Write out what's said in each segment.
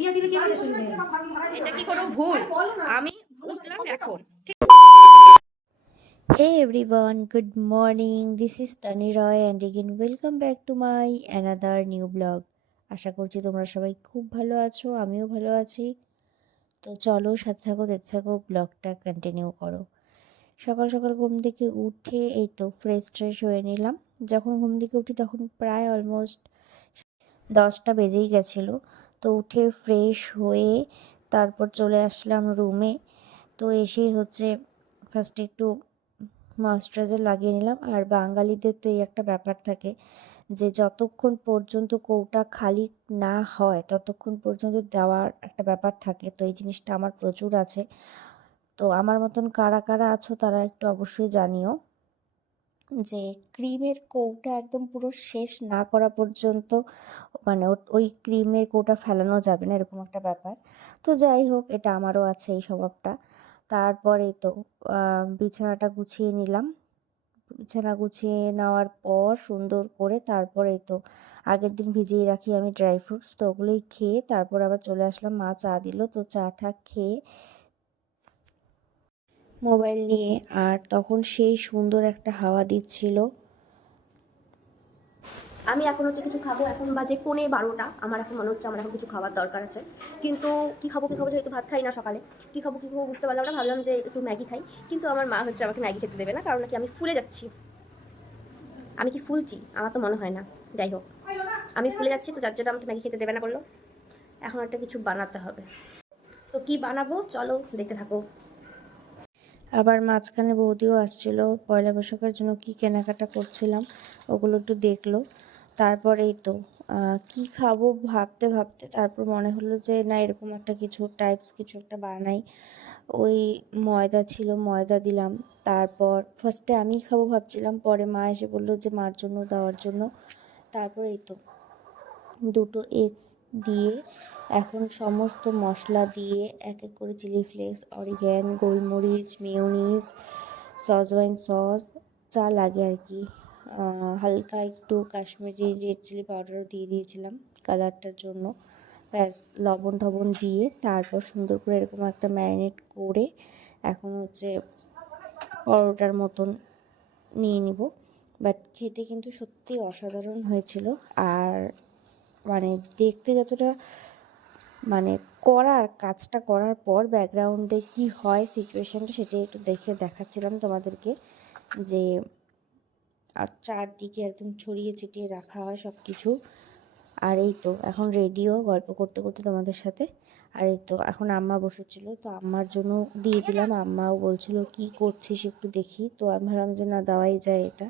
বিয়া দিলে কি করে শুনবে এটা কি কোনো ভুল? আমি উঠলাম এখন। Hey everyone, good morning. This is Tani Roy and again welcome back to my another new blog. আশা করছি তোমরা সবাই খুব ভালো আছো আমিও ভালো আছি। তো চলো সাথে থাকো দেখতে থাকো ব্লগটা কন্টিনিউ করো। সকাল সকাল ঘুম থেকে উঠে এই তো ফ্রেশ ট্রেশ হয়ে নিলাম। যখন ঘুম থেকে উঠি তখন প্রায় অলমোস্ট দশটা বেজেই গেছিল। তো উঠে ফ্রেশ হয়ে তারপর চলে আসলাম রুমে তো এসেই হচ্ছে ফার্স্টে একটু ময়শ্চারাইজার লাগিয়ে নিলাম। আর বাঙালিদের তো এই একটা ব্যাপার থাকে যে, যতক্ষণ পর্যন্ত কৌটা খালি না হয়, ততক্ষণ পর্যন্ত দেওয়ার একটা ব্যাপার থাকে। তো এই জিনিসটা আমার প্রচুর আছে। তো আমার মতন কারা কারা আছো তারা একটু অবশ্যই জানিও। যে ক্রিমের কৌটা একদম পুরো শেষ না করা পর্যন্ত মানে ওই ক্রিমের কৌটা ফেলানো যাবে না, এরকম একটা ব্যাপার। তো যাই হোক, এটা আমারও আছে এই স্বভাবটা। তারপরে তো বিছানাটা গুছিয়ে নিলাম। বিছানা গুছিয়ে নেওয়ার পর সুন্দর করে তারপরে তো আগের দিন ভিজিয়ে রাখি আমি ড্রাই ফ্রুটস, তো ওগুলোই খেয়ে তারপর আবার চলে আসলাম, মা চা দিল, তো চা টা খেয়ে মোবাইল নিয়ে আর তখন সেই সুন্দর একটা হাওয়া দিচ্ছিল। আমি এখন হচ্ছে কিছু খাব, এখন বাজে পৌনে বারোটা। আমার এখন মনে হচ্ছে আমার এখন কিছু খাবার দরকার আছে। কিন্তু কি খাব কি খাব যেহেতু ভাত খাই না সকালে, কি খাব কি খাব বুঝতে পারলাম না। ভাবলাম যে একটু ম্যাগি খাই। কিন্তু আমার মা হচ্ছে আমাকে ম্যাগি খেতে দেবে না, কারণ নাকি আমি ফুলে যাচ্ছি। আমি কি ফুলছি আমার তো মনে হয় না। যাই হোক, আমি ফুলে যাচ্ছি, তো যার জন্য আমাকে ম্যাগি খেতে দেবে না বলল এখন একটা কিছু বানাতে হবে। তো কি বানাবো? চলো দেখতে থাকো। আবার মাঝখানে বৌদিও আসছিল, পয়লা বৈশাখের জন্য কি কেনাকাটা করছিলাম ওগুলো একটু দেখল। তারপরেই তো কি খাব ভাবতে ভাবতে তারপর মনে হলো যে না, এরকম একটা কিছু টাইপস কিছু একটা বানাই। ওই ময়দা ছিল, ময়দা দিলাম। তারপর ফার্স্টে আমি খাব ভাবছিলাম, পরে মা এসে বলল যে মার জন্য, দেওয়ার জন্য। তারপরেই তো, দুটো এগ দিয়ে এখন সমস্ত মশলা দিয়ে এক এক করে চিলি ফ্লেক্স, অরিগ্যান, গোলমরিচ, মেয়োনিজ সজওয়াইন সস, যা লাগে আর কি। হালকা একটু কাশ্মীরি রেড চিলি পাউডারও দিয়ে দিয়েছিলাম কালারটার জন্য। ব্যাস, লবণ টবণ দিয়ে তারপর সুন্দর করে এরকম একটা ম্যারিনেট করে এখন হচ্ছে পরোটার মতন নিয়ে নিব। বাট খেতে কিন্তু সত্যি অসাধারণ হয়েছিল। আর মানে দেখতে যতটা মানে করার, কাজটা করার পর ব্যাকগ্রাউন্ডে কি হয় সিচুয়েশানটা সেটাই একটু দেখে দেখাচ্ছিলাম তোমাদেরকে যে আর চারদিকে একদম ছড়িয়ে ছিটিয়ে রাখা হয় সব কিছু আর এই তো, এখন রেডিও গল্প করতে করতে তোমাদের সাথে। আর এই তো, এখন আম্মা বসেছিল, তো আম্মার জন্য দিয়ে দিলাম। আম্মাও বলছিল, কি করছিস একটু দেখি? তো আমি ভাবলাম যে, না, দেওয়াই যায় এটা।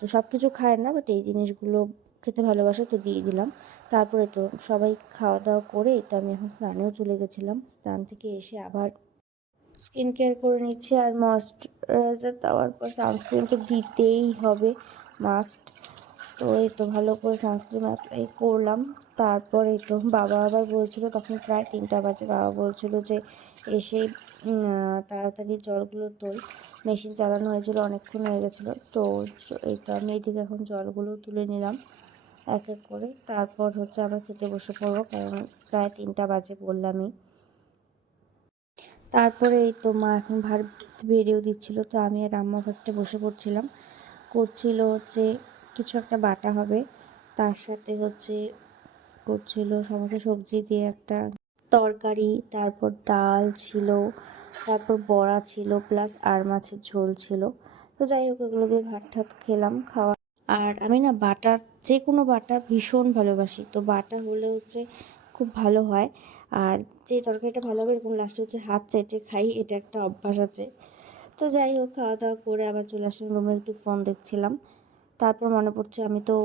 তো সব কিছু খায় না বাট এই জিনিসগুলো খেতে ভালোবাসে তো দিয়ে দিলাম। তারপরে তো সবাই খাওয়া দাওয়া করে তো আমি এখন স্নানেও চলে গেছিলাম। স্নান থেকে এসে আবার স্কিন কেয়ার করে নিচ্ছি আর ময়শ্চারাইজার দেওয়ার পর সানস্ক্রিন তো দিতেই হবে মাস্ট তো এই তো ভালো করে সানস্ক্রিন অ্যাপ্লাই করলাম। তারপরে তো বাবা আবার বলছিল, তখন প্রায় তিনটা বাজে বাবা বলছিল যে এসে তাড়াতাড়ি জলগুলো তোল। মেশিন চালানো হয়েছিল, অনেকক্ষণ হয়ে গেছিল। তো এই তো আমি এইদিকে এখন জলগুলো তুলে নিলাম। এক এক করে। তারপর হচ্ছে আবার খেতে বসে পড়ব, কারণ প্রায় তিনটা বাজে বললামই। তারপরে এই তো মা এখন ভার বেড়েও দিচ্ছিল, তো আমি আর আম্মা ফার্স্টে বসে পড়ছিলাম। করছিল হচ্ছে কিছু একটা বাটা হবে, তার সাথে হচ্ছে করছিল সমস্ত সবজি দিয়ে একটা তরকারি, তারপর ডাল ছিল, তারপর বড়া ছিল প্লাস আর মাছের ঝোল ছিল। তো যাই হোক, এগুলো দিয়ে ভাত ঠাত খেলাম, খাওয়া আর আমি না বাটার যে কোনো বাটা ভীষণ ভালোবাসি। তো বাটা হলে হচ্ছে খুব ভালো হয়। আর যে তরকারিটা ভালো হবে এরকম লাস্টে হচ্ছে হাত চেটে খাই, এটা একটা অভ্যাস আছে। তো যাই হোক খাওয়া দাওয়া করে আবার চলে আসলাম রুমে একটু ফোন দেখছিলাম। তারপর মনে পড়ছে আমি তো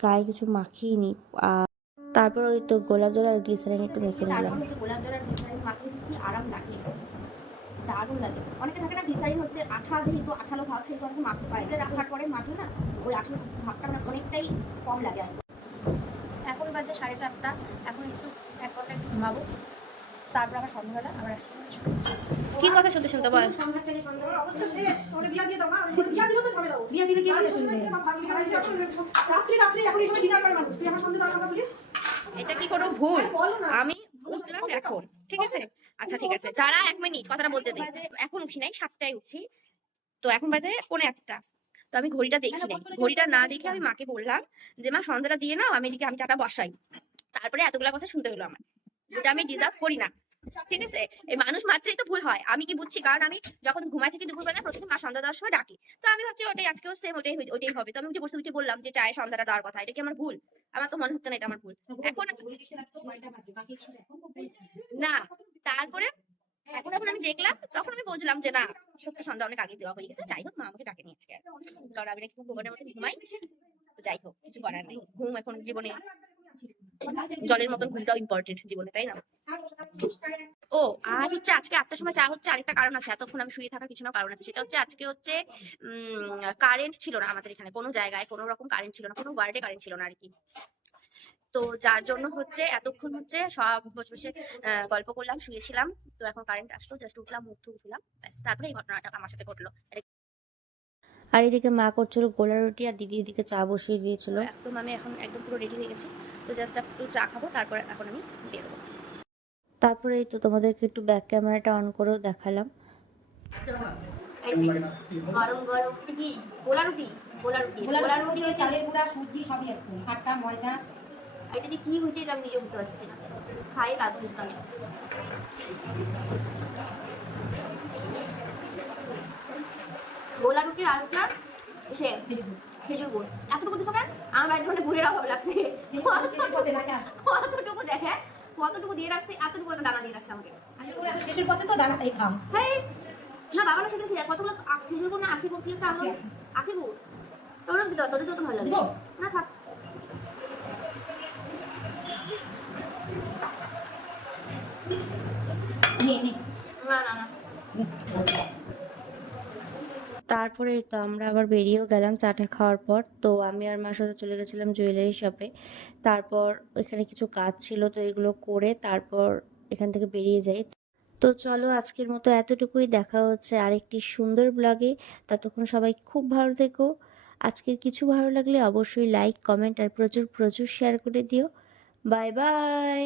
গায়ে কিছু মাখিয়ে আর তারপর ওই তো গোলাপ জল আর গ্লিসারিন একটু মেখে নিলাম। গোলাপ জল আর গ্লিসারিন মাখলে যে কি আরাম লাগে। দারুণ লাগে। অনেকে থাকে না গ্লিসারিন হচ্ছে আঠা যেহেতু আঠালো ভাব সেই কারণে মাখতে পায় রাখার পরে মাখলে না ওই আঠালো ভাবটা মানে অনেকটাই কম লাগে আর এখন বাজে সাড়ে চারটা এখন একটু এক ঘণ্টা একটু ঘুমাবো। তারপর আবার সন্ধ্যাবেলা আবার কি কথা শুনতে শুনতে বল? আমার এটা কি কোনো ভুল? আমি উঠলাম এখন ঠিক আছে? আচ্ছা ঠিক আছে। তারা এক মিনিট কথাটা বলতে দিই এখন উঠি নাই সাতটায় উঠছি। তো এখন বাজে পৌনে একটা। তো আমি ঘড়িটা দেখি নাই। ঘড়িটা না দেখে আমি মাকে বললাম যে মা সন্ধ্যাটা দিয়ে নাও আমি এদিকে আমি চাটা বসাই। তারপরে এতগুলা কথা শুনতে হলো আমার যেটা আমি ডিজার্ভ করি না। ঠিক আছে? এই মানুষ মাত্রই তো ভুল হয়। আমি কি বুঝছি? কারণ আমি যখন ঘুমাই থেকে দুপুরবেলা প্রতিদিন মা সন্ধ্যা দেওয়ার সময় ডাকি। তো আমি ভাবছি ওটাই আজকেও সেম ওটাই হয়ে- ওটাই হবে। তো আমি উঠে বসে উঠে বললাম যে চায় সন্ধ্যাটা দেওয়ার কথা। এটা কি আমার ভুল? আমার তো মনে হচ্ছে না এটা আমার ভুল। এখন না। তারপরে এখন যখন আমি দেখলাম, তখন আমি বুঝলাম যে না, সত্যি সন্ধ্যা অনেক আগে দেওয়া হয়ে গেছে। যাই হোক, মা আমাকে ডাকে নিয়ে আজকে। কারণ আমি নাকি ভোগনের মতো ঘুমাই। তো যাই হোক, কিছু করার নেই। ঘুম এখন জীবনে জলের মতন ঘুমটাও ইম্পর্টেন্ট জীবনে, তাই না? ও আর হচ্ছে আজকে আটটার সময় চা হচ্ছে। আরেকটা কারণ আছে। এতক্ষণ আমি শুয়ে থাকার কিছু না কারণ আছে। সেটা হচ্ছে আজকে হচ্ছে কারেন্ট ছিল না আমাদের এখানে। কোনো জায়গায় কোনো রকম কারেন্ট ছিল না। কোনো ওয়ার্ডে কারেন্ট ছিল না আর কি। তো যার জন্য হচ্ছে এতক্ষণ হচ্ছে সব বসে বসে গল্প করলাম শুয়েছিলাম। তো এখন কারেন্ট আসলো জাস্ট উঠলাম মুখ টুক ধুলাম ব্যাস। তারপরে এই ঘটনাটা আমার সাথে ঘটলো। আর এদিকে মা করছিল গোলা রুটি আর দিদি এদিকে চা বসিয়ে দিয়েছিল। একদম আমি এখন একদম পুরো রেডি হয়ে গেছি। তো জাস্ট একটু চা খাব তারপর এখন আমি বেরোবো। তারপরে এই তো তোমাদেরকে একটু ব্যাক ক্যামেরাটা অন করেও দেখালাম। গরম গরম কি গোলা রুটি? গোলা রুটি গোলা রুটি। চালের গুঁড়া সুজি সবই আছে। আটা ময়দা। এটা দিয়ে কি হয়েছে এটা আমি নিজে বুঝতে পারছি না। খাই তারপর বুঝতে হবে। গোলা রুটি আর একটা সে খেজুর গুড়। এতটুকু দিছো কেন? আমার বাড়িতে মানে গুড়ের অভাব লাগছে। না? কতটুকু দেখে কতটুকু দিয়ে রাখছে এতটুকু দানা দিয়ে রাখছে আমাকে। শেষের পথে তো দানাটাই খাও হ্যাঁ না বাবা সেদিন খেয়ে কতগুলো খেজুর গুড় না আখি গুড় দিয়ে আনলো আখি? গুড়। তোর দিতে তোর তো ভালো লাগে। না থাক। তারপরে তো আমরা আবার বেরিয়েও গেলাম চাটা খাওয়ার পর। তো আমি আর মার সাথে চলে গেছিলাম জুয়েলারি শপে তারপর এখানে কিছু কাজ ছিল, তো এগুলো করে তারপর এখান থেকে বেরিয়ে যাই। তো চলো, আজকের মতো এতটুকুই। দেখা হচ্ছে আরেকটি সুন্দর ব্লগে ততক্ষণ সবাই খুব ভালো থেকো। আজকের কিছু ভালো লাগলে অবশ্যই লাইক কমেন্ট আর প্রচুর প্রচুর শেয়ার করে দিও। Bye bye